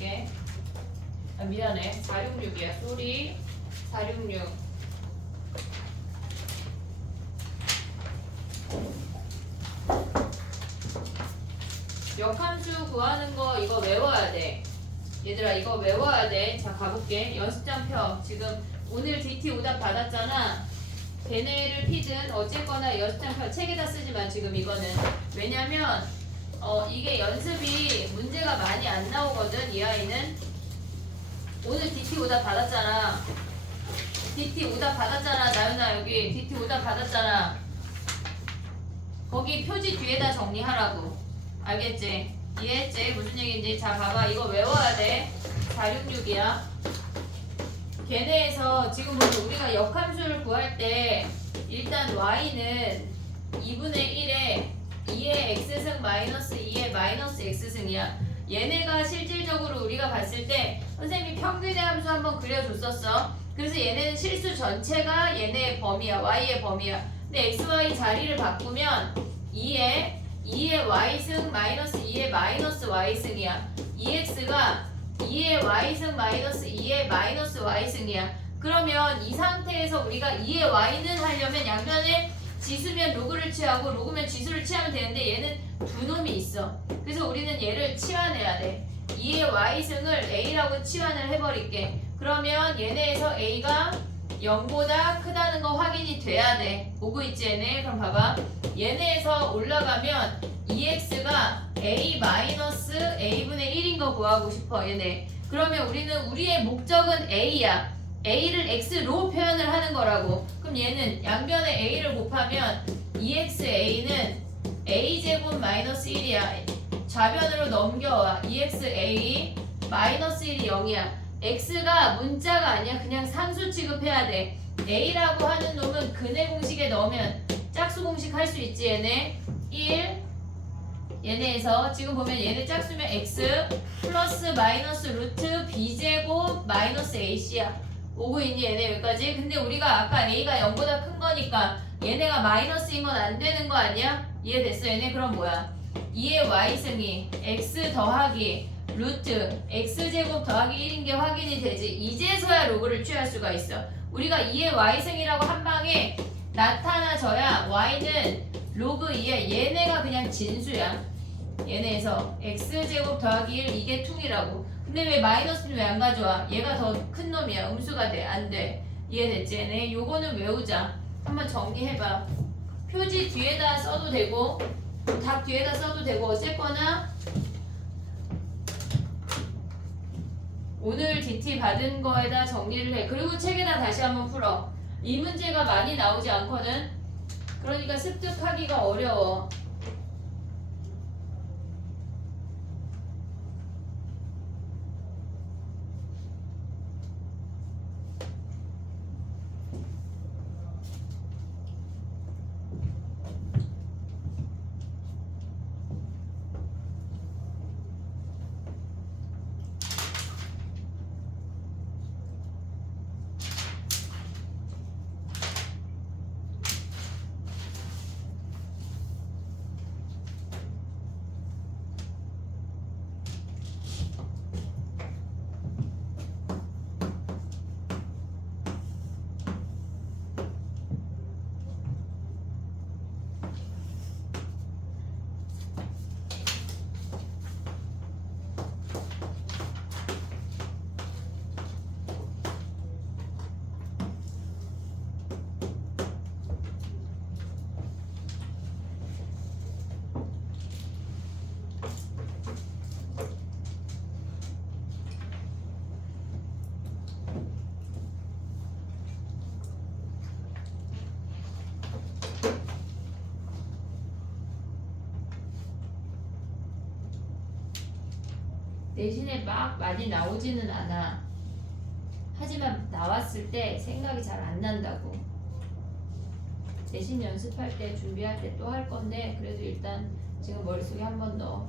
가볼게. 아, 미안해. 466이야. 쏘리. 466. 역함수 구하는 거 이거 외워야 돼. 얘들아 이거 외워야 돼. 자 가볼게. 연습장 펴. 지금 오늘 DT 오답 받았잖아. 걔네를 피든 어쨌거나 연습장 펴. 책에다 쓰지 마 지금 이거는. 왜냐면 이게 연습이 문제가 많이 안 나오거든. 이 아이는 오늘 DT 오답 받았잖아. DT 오답 받았잖아. 나연아 여기 DT 오답 받았잖아. 거기 표지 뒤에다 정리하라고. 알겠지? 이해했지? 무슨 얘기인지. 자 봐봐 이거 외워야 돼. 466이야. 걔네에서 지금 보면 우리가 역함수를 구할 때 일단 y는 2분의 1에 2의 x승 마이너스 2의 마이너스 x승이야. 얘네가 실질적으로 우리가 봤을 때 선생님이 평균의 함수 한번 그려줬었어. 그래서 얘네는 실수 전체가 얘네의 범위야. y의 범위야. 근데 xy 자리를 바꾸면 2의 y승 마이너스 2의 마이너스 y승이야. 2x가 2의 y승 마이너스 2의 마이너스 y승이야. 그러면 이 상태에서 우리가 2의 y는 하려면 양변에 지수면 로그를 취하고 로그면 지수를 취하면 되는데 얘는 두 놈이 있어. 그래서 우리는 얘를 치환해야 돼. 2의 y승을 a라고 치환을 해버릴게. 그러면 얘네에서 a가 0보다 크다는 거 확인이 돼야 돼. 오고 있지 얘네? 그럼 봐봐. 얘네에서 올라가면 2x가 a 마이너스 a분의 1인 거 구하고 싶어 얘네. 그러면 우리는 우리의 목적은 a야. a를 x로 표현을 하는 거라고. 그럼 얘는 양변에 a를 곱하면 2xa는 a제곱 마이너스 1이야. 좌변으로 넘겨와. 2xa 마이너스 1이 0이야. x가 문자가 아니야. 그냥 상수 취급해야 돼. a라고 하는 놈은 근해 공식에 넣으면 짝수 공식 할 수 있지 얘네. 1 얘네에서 지금 보면 얘네 짝수면 x 플러스 마이너스 루트 b제곱 마이너스 ac야. 오고 있니 얘네 여기까지? 근데 우리가 아까 a가 0보다 큰 거니까 얘네가 마이너스인 건 안 되는 거 아니야? 이해됐어 얘네? 그럼 뭐야? 2의 y승이 x 더하기 루트 x제곱 더하기 1인 게 확인이 되지. 이제서야 로그를 취할 수가 있어. 우리가 2의 y승이라고 한 방에 나타나져야 y는 로그 2에 얘네가 그냥 진수야. 얘네에서 x제곱 더하기 1 이게 퉁이라고. 근데 왜 마이너스는 왜 안 가져와? 얘가 더 큰 놈이야. 음수가 돼. 안 돼. 이해됐지 얘네? 요거는 외우자. 한번 정리해봐. 표지 뒤에다 써도 되고 답 뒤에다 써도 되고 어쨌거나 오늘 DT 받은 거에다 정리를 해. 그리고 책에다 다시 한번 풀어. 이 문제가 많이 나오지 않거든. 그러니까 습득하기가 어려워. 대신에 막 많이 나오지는 않아. 하지만 나왔을 때 생각이 잘 안 난다고. 대신 연습할 때 준비할 때 또 할 건데 그래도 일단 지금 머릿속에 한 번 넣어.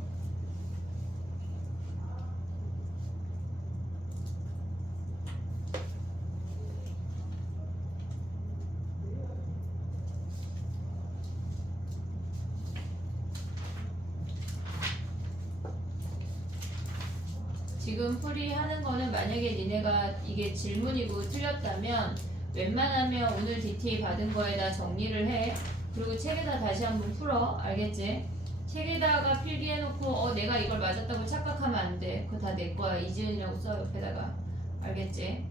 지금 풀이하는 거는 만약에 니네가 이게 질문이고 틀렸다면 웬만하면 오늘 DT 받은 거에다 정리를 해. 그리고 책에다 다시 한번 풀어. 알겠지? 책에다가 필기해놓고 내가 이걸 맞았다고 착각하면 안 돼. 그거 다 내 거야. 이지은이라고 써 옆에다가. 알겠지?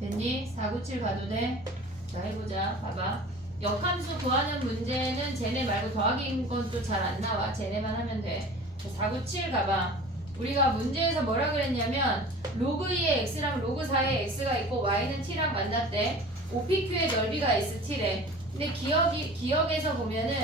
됐니? 497 가도 돼? 자 해보자. 봐봐. 역함수 구하는 문제는 쟤네 말고 더하기인 건 또 잘 안 나와. 쟤네만 하면 돼. 497 가봐. 우리가 문제에서 뭐라 그랬냐면 로그 2의 x랑 로그 4의 x가 있고 y는 t랑 만났대. OPQ의 넓이가 ST래. 근데 기억에서 보면은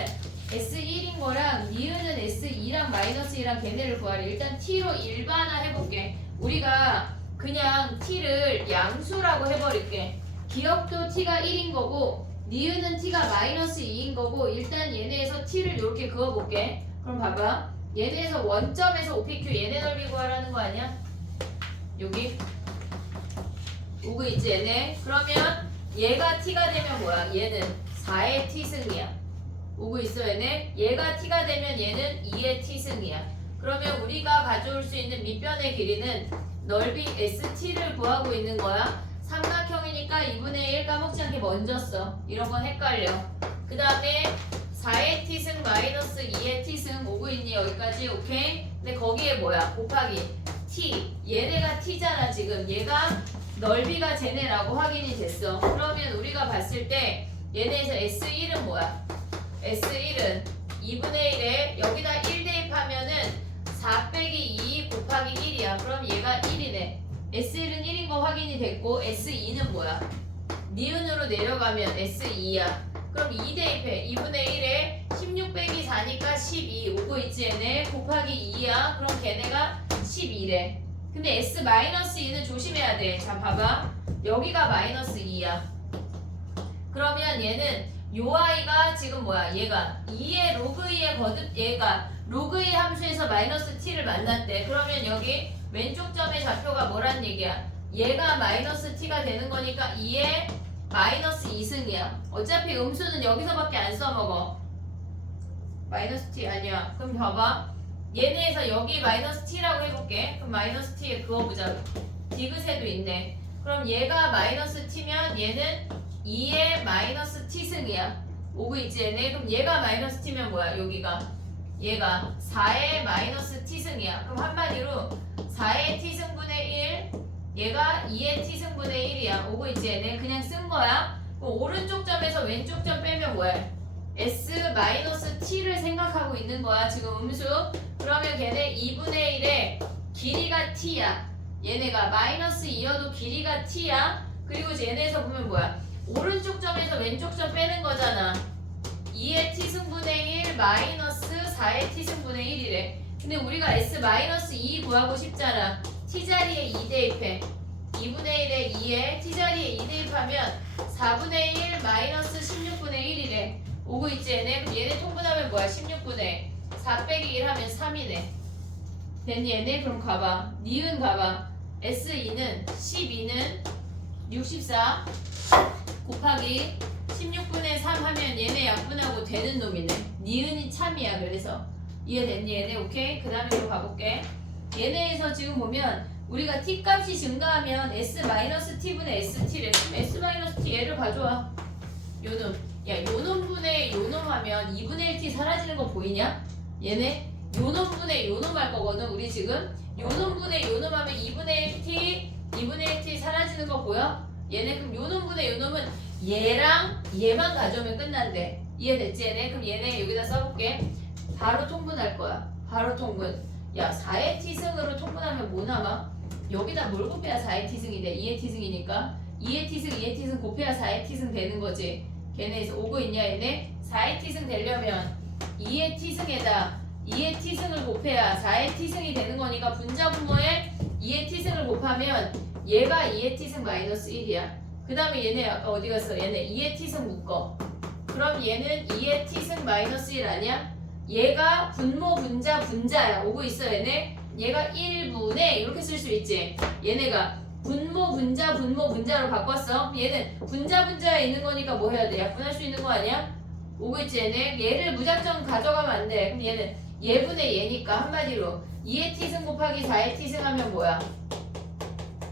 S1인 거랑 니은은 S2랑 마이너스 2랑 걔네를 구하래. 일단 t로 일반화 해볼게. 우리가 그냥 t를 양수라고 해버릴게. 기억도 t가 1인 거고 니은은 t가 마이너스 2인 거고 일단 얘네에서 t를 이렇게 그어볼게. 그럼 봐봐. 얘네에서 원점에서 OPQ 얘네 넓이 구하라는 거 아니야? 여기 오그 있지 얘네. 그러면 얘가 t가 되면 뭐야? 얘는 4의 t승이야. 오고 있어 얘네. 얘가 t가 되면 얘는 2의 t승이야. 그러면 우리가 가져올 수 있는 밑변의 길이는 넓이 ST를 구하고 있는 거야. 삼각형이니까 2분의 1 까먹지 않게 먼저 써. 이런 건 헷갈려. 그 다음에 4의 t승 마이너스 2의 t승 오고 있니? 여기까지 오케이? 근데 거기에 뭐야? 곱하기 t. 얘네가 t잖아 지금. 얘가 넓이가 쟤네라고 확인이 됐어. 그러면 우리가 봤을 때 얘네에서 S1은 뭐야? S1은 2분의 1에 여기다 1 대입하면은 4 빼기 2 곱하기 1이야. 그럼 얘가 1이네. S1은 1인 거 확인이 됐고 S2는 뭐야? 니은으로 내려가면 S2야. 그럼 2 대입해. 2분의 1에 16 빼기 4니까 12 오고 있지 얘네. 곱하기 2야. 그럼 걔네가 12래. 근데 S-2는 조심해야 돼. 자 봐봐. 여기가 마이너스 2야. 그러면 얘는 요 아이가 지금 뭐야? 얘가 2의 로그 2의 거듭 얘가 로그 2 함수에서 마이너스 t를 만났대. 그러면 여기 왼쪽 점의 좌표가 뭐란 얘기야? 얘가 마이너스 t가 되는 거니까 2의 마이너스 2승이야. 어차피 음수는 여기서밖에 안 써먹어. 마이너스 t 아니야. 그럼 봐봐. 얘네에서 여기 마이너스 t라고 해볼게. 그럼 마이너스 t에 그어보자. 디귿에도 있네. 그럼 얘가 마이너스 t면 얘는 2의 마이너스 t승이야. 오고 있지 얘네. 그럼 얘가 마이너스 t면 뭐야? 여기가 얘가 4의 마이너스 t승이야. 그럼 한마디로 4의 t승분의 1 얘가 2의 t승분의 1이야. 오고 있지 얘네. 그냥 쓴 거야. 그럼 오른쪽 점에서 왼쪽 점 빼면 뭐야? S-t를 생각하고 있는 거야. 지금 음수. 그러면 걔네 2분의 1에 길이가 t야. 얘네가 마이너스 2여도 길이가 t야. 그리고 얘네에서 보면 뭐야? 오른쪽 점에서 왼쪽 점 빼는 거잖아. 2의 t승분의 1 마이너스 4의 t승분의 1이래. 근데 우리가 S-2 구하고 싶잖아. t자리에 2 대입해. 2분의 1에 2에 t자리에 2 대입하면 4분의 1 마이너스 16분의 1이래. 오고 있지 얘네? 그럼 얘네 통분하면 뭐야? 16분의 4 빼기 1 하면 3이네. 됐니 얘네? 그럼 가봐. 니은 가봐. S2는 12는 64 곱하기 16분의 3 하면 얘네 약분하고 되는 놈이네. 니은이 참이야. 그래서 이해됐니 얘네? 오케이? 그 다음에 또 가볼게. 얘네에서 지금 보면 우리가 t 값이 증가하면 S-t분의 ST래. S-t 얘를 가져와. 요놈. 야 요놈분의 요놈 하면 2분의 1t 사라지는 거 보이냐? 얘네 요놈분의 요놈 할 거거든. 우리 지금 요놈분의 요놈 하면 2분의 1t 2분의 1t 사라지는 거 보여? 얘네 그럼 요놈분의 요놈은 얘랑 얘만 가져오면 끝난대. 이해됐지 얘네? 그럼 얘네 여기다 써볼게. 바로 통분할 거야. 바로 통분. 야 4의 t승으로 통분하면 뭐 남아? 여기다 뭘 곱해야 4의 t승이 돼? 2의 t승이니까 2의 t승 2의 t승 곱해야 4의 t승 되는 거지. 걔네에서 오고 있냐 얘네? 4의 t승 되려면 2의 t승에다 2의 t승을 곱해야 4의 t승이 되는 거니까 분자 분모에 2의 t승을 곱하면 얘가 2의 t승 마이너스 1이야. 그 다음에 얘네 아까 어디 갔어? 얘네 2의 t승 묶어. 그럼 얘는 2의 t승 마이너스 1 아니야? 얘가 분모 분자 분자야. 오고 있어 얘네? 얘가 1분의 이렇게 쓸 수 있지. 얘네가 분모 분자 분모 분자로 바꿨어. 얘는 분자 분자에 있는 거니까 뭐 해야 돼? 약분할 수 있는 거 아니야? 오고 있지 얘네? 얘를 무작정 가져가면 안 돼. 그럼 얘는 얘분의 얘니까 한마디로 2의 t승 곱하기 4의 t승 하면 뭐야?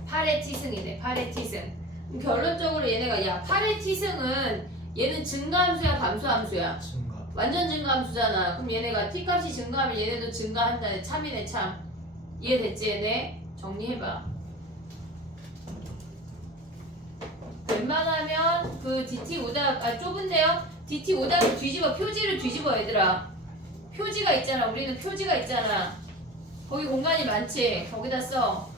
8의 t승이네. 8의 t승. 그럼 결론적으로 얘네가 야 8의 t승은 얘는 증가함수야 감소함수야? 증가. 완전 증가함수잖아. 그럼 얘네가 t값이 증가하면 얘네도 증가한다네. 참이네 참. 이해됐지 얘네? 정리해봐. 웬만하면 그 DT 오답 좁은데요? DT 오답을 뒤집어. 표지를 뒤집어 얘들아. 표지가 있잖아. 우리는 표지가 있잖아. 거기 공간이 많지. 거기다 써.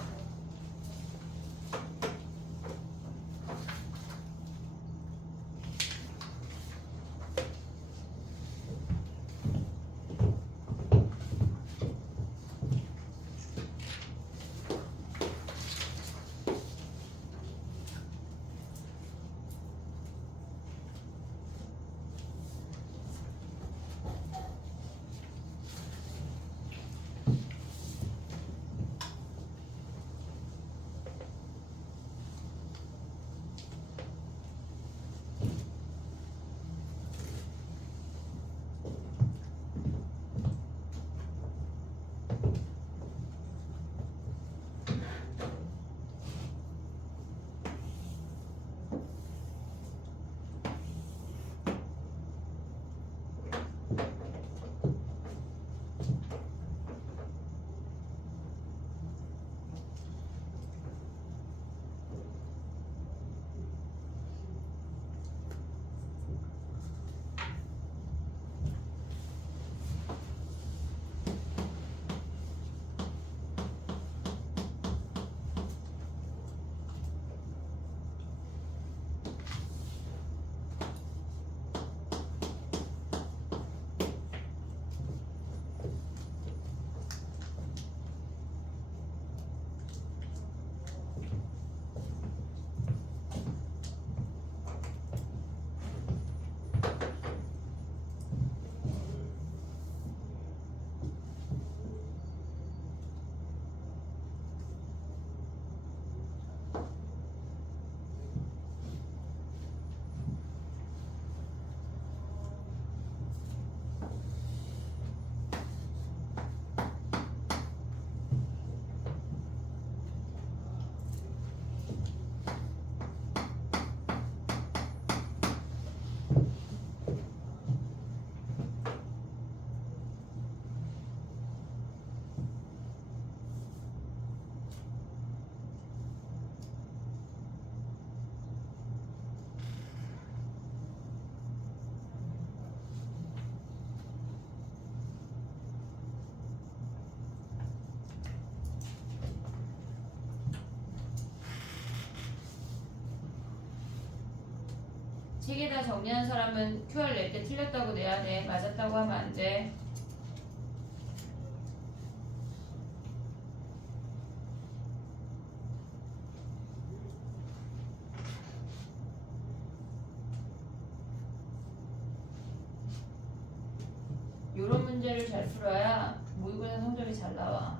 세 개 다 정리한 사람은 QR 낼 때 틀렸다고 내야 돼. 맞았다고 하면 안 돼. 요런 문제를 잘 풀어야 모의고사 성적이 잘 나와.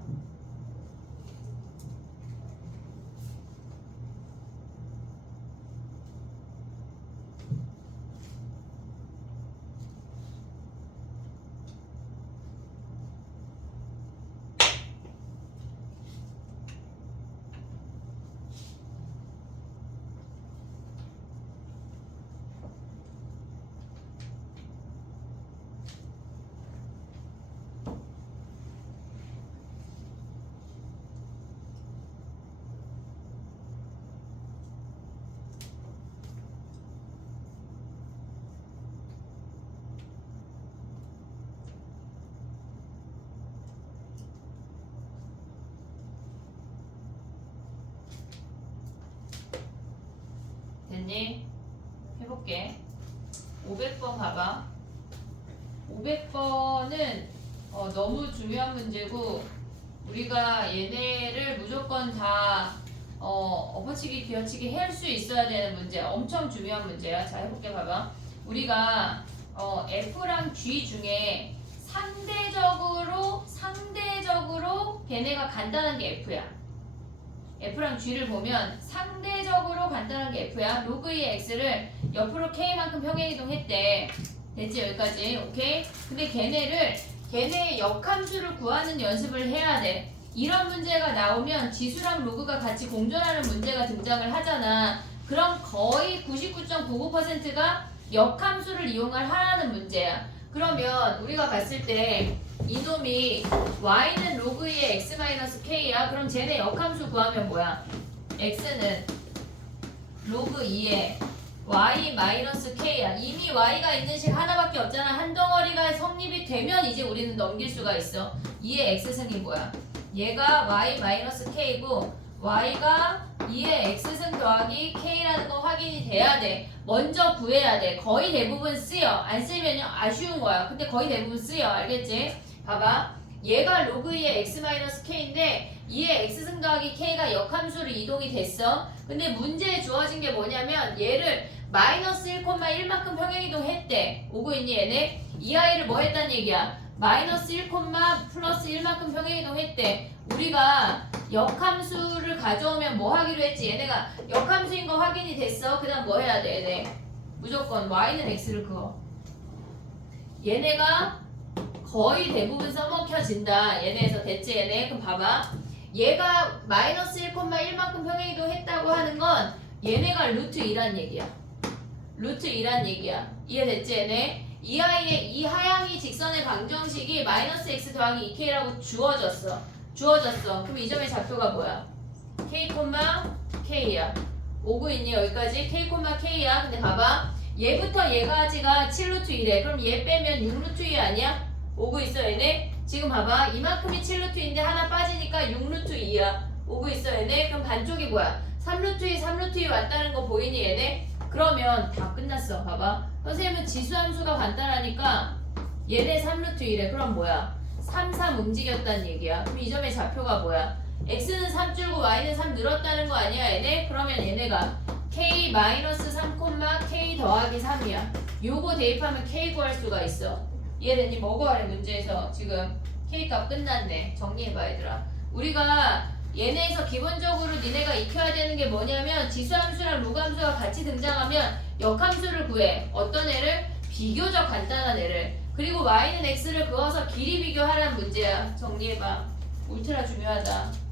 됐니? 해볼게. 500번 봐봐. 500번은 너무 중요한 문제고 우리가 얘네를 무조건 다 엎어치기 뒤어치기 할 수 있어야 되는 문제. 엄청 중요한 문제야. 자 해볼게. 봐봐. 우리가 F랑 G 중에 상대적으로 걔네가 간단한 게 F야. F랑 G를 보면 상대적으로 간단한 게 F야. 로그 2의 X를 옆으로 K만큼 평행이동했대. 됐지? 여기까지. 오케이? 근데 걔네를 걔네의 역함수를 구하는 연습을 해야 돼. 이런 문제가 나오면 지수랑 로그가 같이 공존하는 문제가 등장을 하잖아. 그럼 거의 99.99%가 역함수를 이용을 하라는 문제야. 그러면 우리가 봤을 때 이놈이 y는 로그 2의 x-k야. 그럼 쟤네 역함수 구하면 뭐야? x는 로그 2의 y-k야. 이미 y가 있는 식 하나밖에 없잖아. 한 덩어리가 성립이 되면 이제 우리는 넘길 수가 있어. 2의 x승이 뭐야? 얘가 y-k고 y가 2의 x승 더하기 k라는 거 확인이 돼야 돼. 먼저 구해야 돼. 거의 대부분 쓰여. 안 쓰면요 아쉬운 거야. 근데 거의 대부분 쓰여. 알겠지? 봐봐. 얘가 로그 2의 x-k인데 2의 x승 더하기 k가 역함수로 이동이 됐어. 근데 문제에 주어진 게 뭐냐면 얘를 마이너스 1,1만큼 평행이동 했대. 오고 있니 얘네? 이 아이를 뭐 했단 얘기야? 마이너스 1, 플러스 1만큼 평행이동 했대. 우리가 역함수를 가져오면 뭐 하기로 했지? 얘네가 역함수인 거 확인이 됐어. 그 다음 뭐 해야 돼 얘네? 무조건 y는 x를 그어. 얘네가 거의 대부분 써먹혀진다. 얘네에서 됐지 얘네? 그럼 봐봐. 얘가 마이너스 1,1만큼 평행이동 했다고 하는 건 얘네가 루트 2란 얘기야. 루트 2란 얘기야. 이해됐지 얘네? 이 아이의 이 하향이 직선의 방정식이 마이너스 x 더하기 2k라고 주어졌어. 그럼 이 점의 좌표가 뭐야? k, k야. 오고 있니 여기까지? k, k야. 근데 봐봐. 얘부터 얘까지가 7루트 2래. 그럼 얘 빼면 6루트 2 아니야? 오고 있어 얘네? 지금 봐봐. 이만큼이 7루트 2인데 하나 빠지니까 6루트 2야. 오고 있어 얘네? 그럼 반쪽이 뭐야? 3루트 2, 3루트 2 왔다는 거 보이니 얘네? 그러면 다 끝났어. 봐봐. 선생님은 지수함수가 간단하니까 얘네 3루트 1에 그럼 뭐야? 3, 3 움직였다는 얘기야. 그럼 이 점의 좌표가 뭐야? x는 3 줄고 y는 3 늘었다는 거 아니야 얘네? 그러면 얘네가 k-3, k 더하기 3이야. 요거 대입하면 k 구할 수가 있어. 이해됐니? 뭐 구하래 문제에서 지금 k 값 끝났네. 정리해봐 얘들아. 우리가 얘네에서 기본적으로 니네가 익혀야 되는 게 뭐냐면 지수함수랑 로그함수가 같이 등장하면 역함수를 구해. 어떤 애를? 비교적 간단한 애를. 그리고 y는 x를 그어서 길이 비교하라는 문제야. 정리해봐. 울트라 중요하다.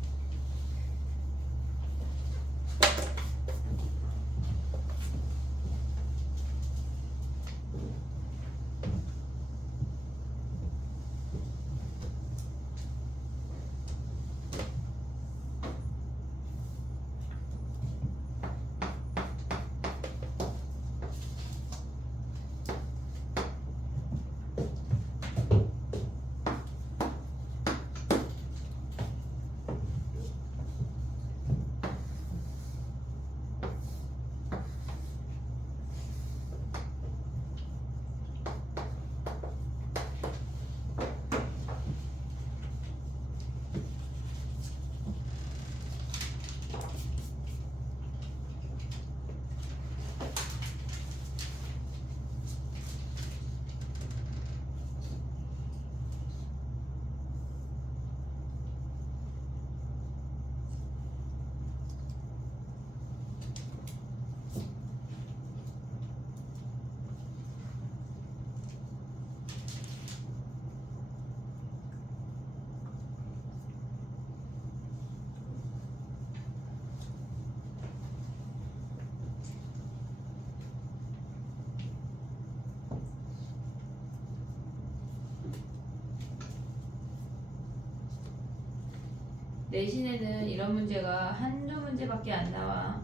내신에는 이런 문제가 한두 문제밖에 안 나와.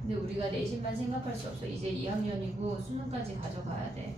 근데 우리가 내신만 생각할 수 없어. 이제 2학년이고 수능까지 가져가야 돼.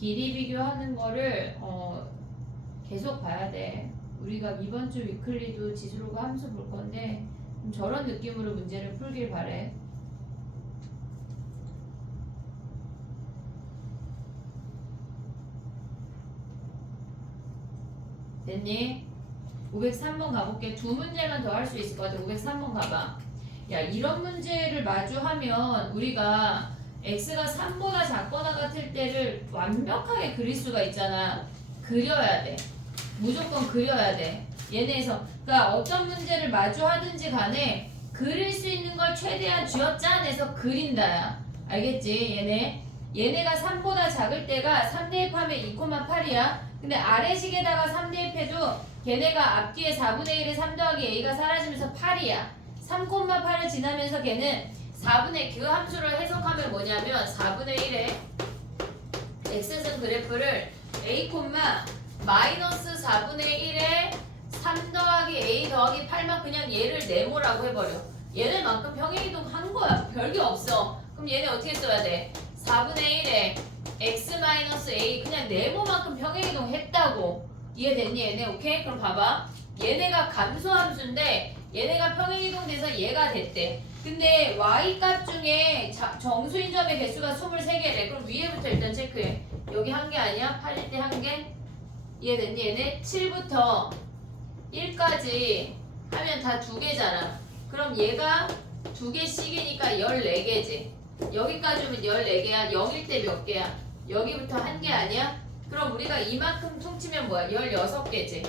길이 비교하는 거를 계속 봐야 돼. 우리가 이번 주 위클리도 지수로가 함수 볼 건데 저런 느낌으로 문제를 풀길 바래. 됐니? 503번 가볼게. 두 문제만 더 할 수 있을 것 같아. 503번 가봐. 야, 이런 문제를 마주하면 우리가 x가 3보다 작거나 같을 때를 완벽하게 그릴 수가 있잖아. 그려야 돼. 무조건 그려야 돼. 얘네에서. 그러니까 어떤 문제를 마주하든지 간에 그릴 수 있는 걸 최대한 쥐어짜내서 그린다야. 알겠지? 얘네가 3보다 작을 때가 3 대입하면 2,8이야. 근데 아래식에다가 3 대입해도 걔네가 앞뒤에 4분의 1에 3 더하기 a가 사라지면서 8이야. 3,8을 지나면서 걔는 4분의 그 함수를 해석하면 뭐냐면 4분의 1에 x승 그래프를 a, 마이너스 4분의 1에 3 더하기 a 더하기 8만 그냥 얘를 네모라고 해버려. 얘네만큼 평행이동 한 거야. 별게 없어. 그럼 얘네 어떻게 써야 돼? 4분의 1에 x 마이너스 a 그냥 네모만큼 평행이동 했다고. 이해됐니 얘네? 오케이? 그럼 봐봐. 얘네가 감소함수인데 얘네가 평행이동 돼서 얘가 됐대. 근데 y값 중에 정수인 점의 개수가 23개래. 그럼 위에부터 일단 체크해. 여기 한 개 아니야? 8일 때 한 개? 이해됐니 얘네? 7부터 1까지 하면 다 2개잖아. 그럼 얘가 2개씩이니까 14개지. 여기까지 오면 14개야. 0일 때 몇 개야? 여기부터 한 개 아니야? 그럼 우리가 이만큼 퉁치면 뭐야? 16개지.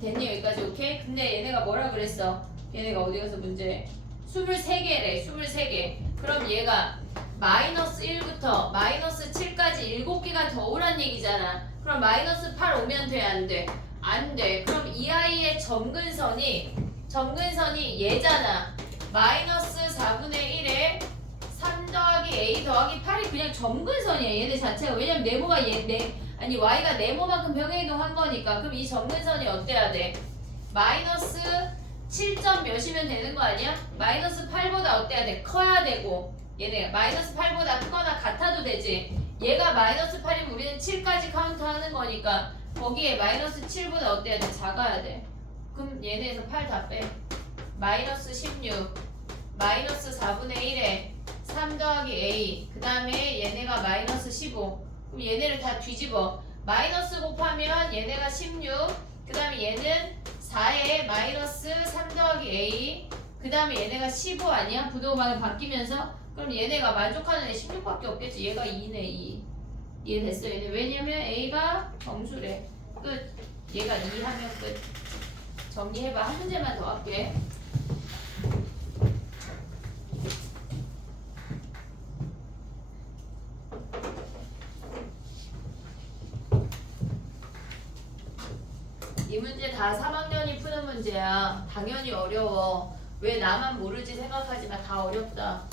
됐니? 여기까지 오케이? 근데 얘네가 뭐라 그랬어? 얘네가 어디 가서 문제 23개래. 23개. 그럼 얘가 마이너스 1부터 마이너스 7까지 7개가 더 오란 얘기잖아. 그럼 마이너스 8 오면 돼? 안 돼? 안 돼. 그럼 이 아이의 점근선이 얘잖아. 마이너스 4분의 1에 3 더하기 a 더하기 8이 그냥 점근선이야. 얘네 자체가. 왜냐면 네모가 y가 네모만큼 평행이동 한 거니까. 그럼 이 점근선이 어때야 돼? 마이너스 7점 몇이면 되는 거 아니야? 마이너스 8보다 어때야 돼? 커야 되고. 얘네가 마이너스 8보다 크거나 같아도 되지. 얘가 마이너스 8이면 우리는 7까지 카운트하는 거니까 거기에 마이너스 7보다 어때야 돼? 작아야 돼. 그럼 얘네에서 8 다 빼. 마이너스 16 마이너스 4분의 1에 3 더하기 a 그 다음에 얘네가 마이너스 15. 그럼 얘네를 다 뒤집어. 마이너스 곱하면 얘네가 16 그 다음에 얘는 4에 마이너스 3 더하기 a 그 다음에 얘네가 15 아니야? 부동방을 바뀌면서. 그럼 얘네가 만족하는 애 16밖에 없겠지. 얘가 2네 2. 이해됐어 얘네? 왜냐면 a가 정수래. 끝. 얘가 2 하면 끝. 정리해봐. 한 문제만 더 할게. 이 문제 다 3학년이 푸는 문제야. 당연히 어려워. 왜 나만 모르지 생각하지만 다 어렵다.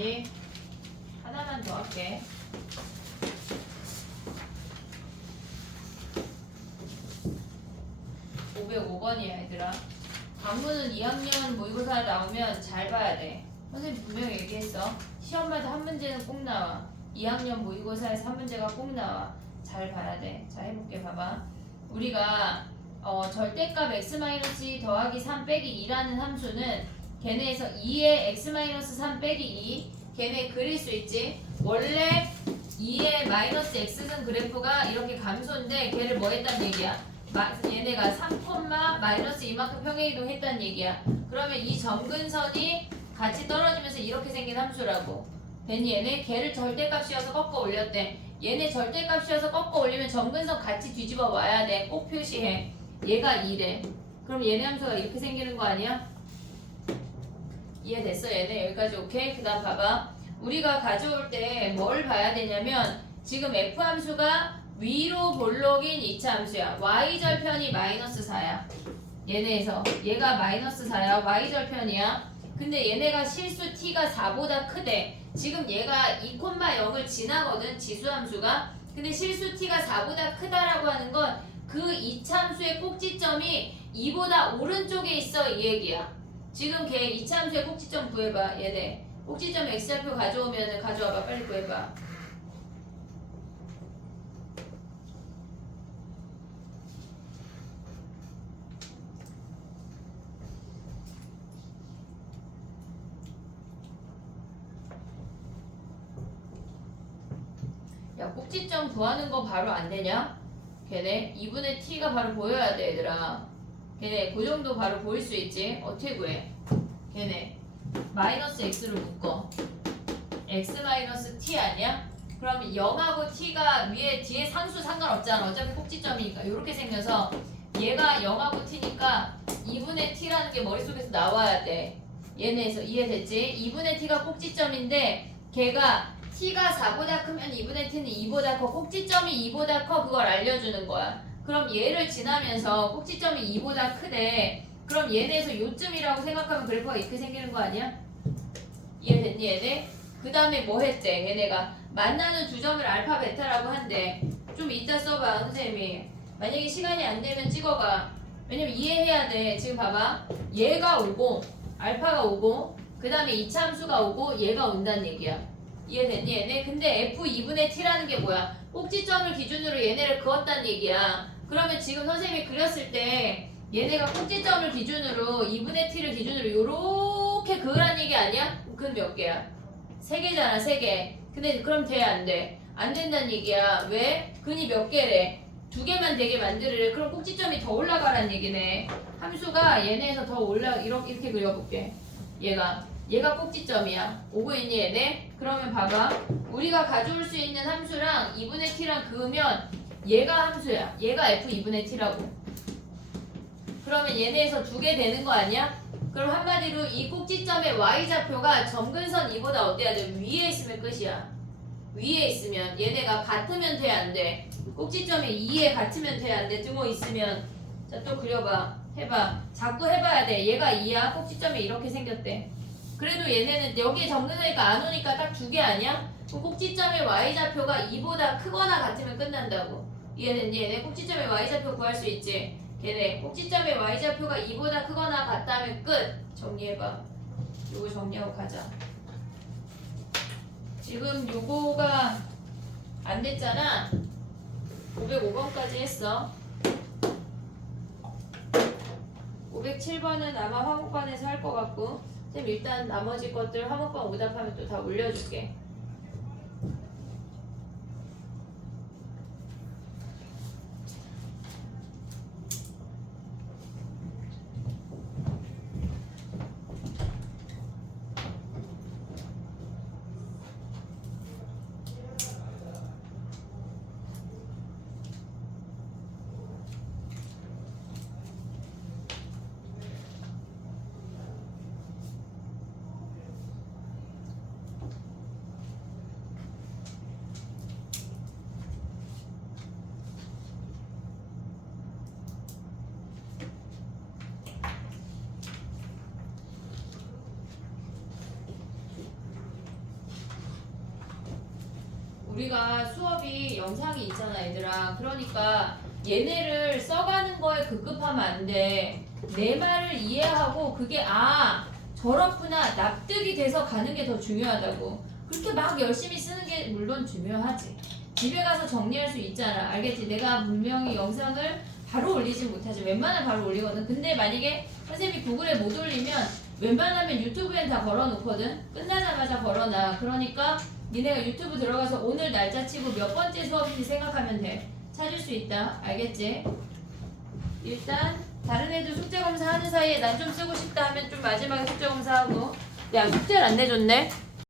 다시 하나만 더 할게. 505번이야 얘들아. 강문은 2학년 모의고사 나오면 잘 봐야 돼. 선생님 분명히 얘기했어. 시험마다 한 문제는 꼭 나와. 2학년 모의고사에서 한 문제가 꼭 나와. 잘 봐야 돼. 자 해볼게. 봐봐. 우리가 절대값 x-2 더하기 3 빼기 2라는 함수는 걔네에서 2의 x-3 빼기 2 걔네 그릴 수 있지. 원래 2의 마이너스 x승 그래프가 이렇게 감소인데 걔를 뭐 했단 얘기야? 얘네가 3, 마이너스 이만큼 평행이동 했단 얘기야. 그러면 이 점근선이 같이 떨어지면서 이렇게 생긴 함수라고. 괜히 얘네 걔를 절대값이어서 꺾어 올렸대. 얘네 절대값이어서 꺾어 올리면 점근선 같이 뒤집어 와야 돼. 꼭 표시해. 얘가 2래. 그럼 얘네 함수가 이렇게 생기는 거 아니야? 이해됐어 얘네? 여기까지 오케이? 그 다음 봐봐. 우리가 가져올 때 뭘 봐야 되냐면 지금 f 함수가 위로 볼록인 이차 함수야. y절편이 마이너스 4야. 얘네에서 얘가 마이너스 4야. y절편이야. 근데 얘네가 실수 t가 4보다 크대. 지금 얘가 2,0을 지나거든 지수함수가. 근데 실수 t가 4보다 크다라고 하는 건 그 이차함수의 꼭지점이 2보다 오른쪽에 있어 이 얘기야. 지금 걔 이차함수의 꼭지점 구해봐. 얘네 꼭지점 x좌표 가져오면은 가져와봐. 빨리 구해봐. 야 꼭지점 구하는 거 바로 안 되냐? 걔네 2분의 t가 바로 보여야 돼 얘들아. 걔네 그 정도 바로 보일 수 있지. 어떻게 구해? 걔네 마이너스 x를 묶어. x 마이너스 t 아니야? 그러면 0하고 t가 위에 뒤에 상수 상관없잖아. 어차피 꼭지점이니까 이렇게 생겨서 얘가 0하고 t니까 2분의 t라는 게 머릿속에서 나와야 돼. 얘네에서 이해됐지? 2분의 t가 꼭지점인데 걔가 t가 4보다 크면 2분의 t는 2보다 커. 꼭지점이 2보다 커. 그걸 알려주는 거야. 그럼 얘를 지나면서 꼭지점이 2보다 크대. 그럼 얘네에서 요쯤이라고 생각하면 그래프가 이렇게 생기는 거 아니야? 이해됐니 얘네? 그 다음에 뭐 했대? 얘네가 만나는 두 점을 알파 베타라고 한대. 좀 이따 써봐 선생님이. 만약에 시간이 안 되면 찍어봐. 왜냐면 이해해야 돼. 지금 봐봐. 얘가 오고 알파가 오고 그 다음에 이차 함수가 오고 얘가 온다는 얘기야. 이해됐니 얘네? 근데 f 2분의 t라는 게 뭐야? 꼭지점을 기준으로 얘네를 그었다는 얘기야. 그러면 지금 선생님이 그렸을 때 얘네가 꼭지점을 기준으로 2분의 t를 기준으로 요렇게 그으란 얘기 아니야? 그건 몇 개야? 3개잖아 3개. 근데 그럼 돼 안 돼? 안 된다는 얘기야. 왜? 근이 몇 개래? 2개만 되게 만들으래. 그럼 꼭지점이 더 올라가란 얘기네. 함수가 얘네에서 더 이렇게 그려볼게. 얘가 꼭지점이야. 오고 있니 얘네? 그러면 봐봐. 우리가 가져올 수 있는 함수랑 2분의 t랑 그으면 얘가 함수야. 얘가 f 2분의 t라고. 그러면 얘네에서 2개 되는 거 아니야? 그럼 한마디로 이 꼭지점의 y좌표가 점근선 2보다 어때야 돼? 위에 있으면 끝이야. 위에 있으면 얘네가 같으면 돼 안 돼? 꼭지점이 2에 같으면 돼 안 돼? 등호 있으면. 자 또 그려봐. 해봐. 자꾸 해봐야 돼. 얘가 2야. 꼭지점이 이렇게 생겼대. 그래도 얘네는 여기에 점근선이니까 안 오니까 딱 2개 아니야? 그럼 꼭지점의 y좌표가 2보다 크거나 같으면 끝난다고. 이해됐니? 얘네 꼭지점의 y좌표 구할 수 있지? 걔네 꼭지점의 y좌표가 2보다 크거나 같다면 끝! 정리해봐. 요거 정리하고 가자. 지금 요거가 안 됐잖아. 505번까지 했어. 507번은 아마 화목반에서 할 것 같고 쌤 일단 나머지 것들 화목반 오답하면 또 다 올려줄게. 우리가 수업이 영상이 있잖아 얘들아. 그러니까 얘네를 써가는 거에 급급하면 안 돼. 내 말을 이해하고 그게 저렇구나 납득이 돼서 가는 게 더 중요하다고. 그렇게 막 열심히 쓰는 게 물론 중요하지. 집에 가서 정리할 수 있잖아. 알겠지? 내가 분명히 영상을 바로 올리진 못하지. 웬만하면 바로 올리거든. 근데 만약에 선생님이 구글에 못 올리면 웬만하면 유튜브엔 다 걸어놓거든. 끝나자마자 걸어놔. 그러니까 니네가 유튜브 들어가서 오늘 날짜 치고 몇 번째 수업인지 생각하면 돼. 찾을 수 있다. 알겠지? 일단 다른 애들 숙제 검사하는 사이에 난 좀 쓰고 싶다 하면 좀 마지막에 숙제 검사하고. 야 숙제를 안 내줬네?